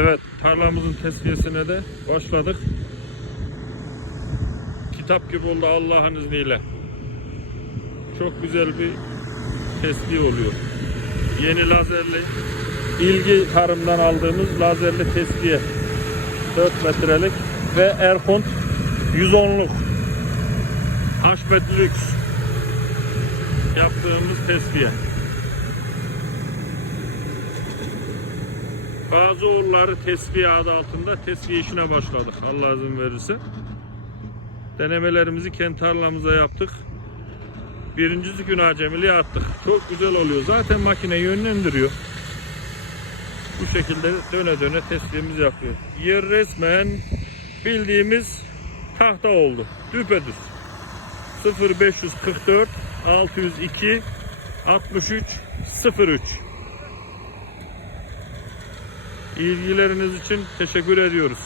Evet, tarlamızın tesviyesine de başladık. Kitap gibi oldu Allah'ın izniyle. Çok güzel bir tesbih oluyor. Yeni lazerli ilgi tarımdan aldığımız lazerli tesbihe 4 metrelik ve Erkont 110'luk Haşmet Lüks yaptığımız tesbihe. Bazı oğulları tesbih adı altında tesbih işine başladık Allah izin verirse. Denemelerimizi kendi tarlamıza yaptık. Birincisi gün acemiliğe attık. Çok güzel oluyor. Zaten makine yönlendiriyor. Bu şekilde döne döne tespihimizi yapıyor. Yer resmen bildiğimiz tahta oldu. Düpedüz. 0544 602 63 03 İlgileriniz için teşekkür ediyoruz.